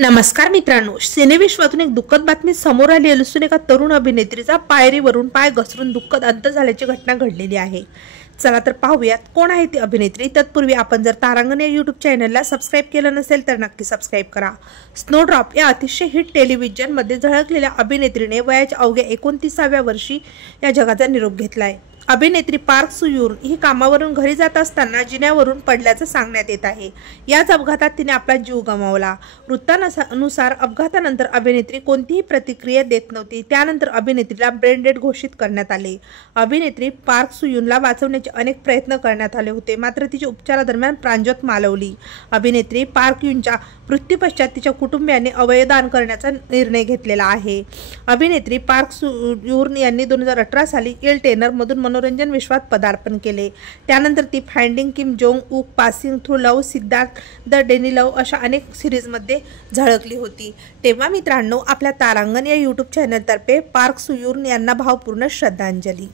नमस्कार मित्रांनो, सिनेविश्वातून एक दुःखद बातमी समोर आली असून एका तरुण अभिनेत्रीचा पायरीवरून पाय घसरून दुःखद अंत झाल्याची घटना घडलेली आहे। चला तर पाहूयात कोण आहे ती अभिनेत्री। तत्पूर्वी आपण जर तारांगण या यूट्यूब चॅनलला सबस्क्राइब केलं नसेल तर नक्की सबस्क्राइब करा। स्नोड्रॉप या अतिशय हिट टेलिव्हिजन मध्ये झळकलेल्या अभिनेत्रीने वयाच्या अवघ्या 29व्या वर्षी या जगाचा निरोप घेतलाय। अभिनेत्री पार्क सू-यून ही कामावरून घरी जात असताना जिन्यावरून पडल्याचं सांगण्यात येत आहे। याच अपघातात तिने आपला जीव गमावला। वृत्तानुसार अपघातानंतर अभिनेत्री कोणतीही प्रतिक्रिया देत नव्हती। त्यानंतर अभिनेत्रीला ब्रेन डेड घोषित करण्यात आले। अभिनेत्री पार्क सू-यूनला वाचवण्याचे अनेक प्रयत्न करण्यात आले होते, मात्र तिची उपचारादरम्यान प्राणज्योत मालवली। अभिनेत्री पार्क यूनच्या मृत्यूपश्चात तिच्या कुटुंबियांनी अवयवदान करण्याचा निर्णय घेतलेला आहे। अभिनेत्री पार्क सू-यून यांनी 2018 साली एल टेनर मधून मनोरंजन विश्वात पदार्पण केले। त्यानंतर ती फाइंडिंग किम जोंग उक, passing through love, Siddharth, the डेनी लव्ह अशा अनेक सिरीजमध्ये झळकली होती। तेव्हा मित्रांनो, आपल्या तारांगण या यूट्यूब चॅनलतर्फे पार्क सू-यून यांना भावपूर्ण श्रद्धांजली।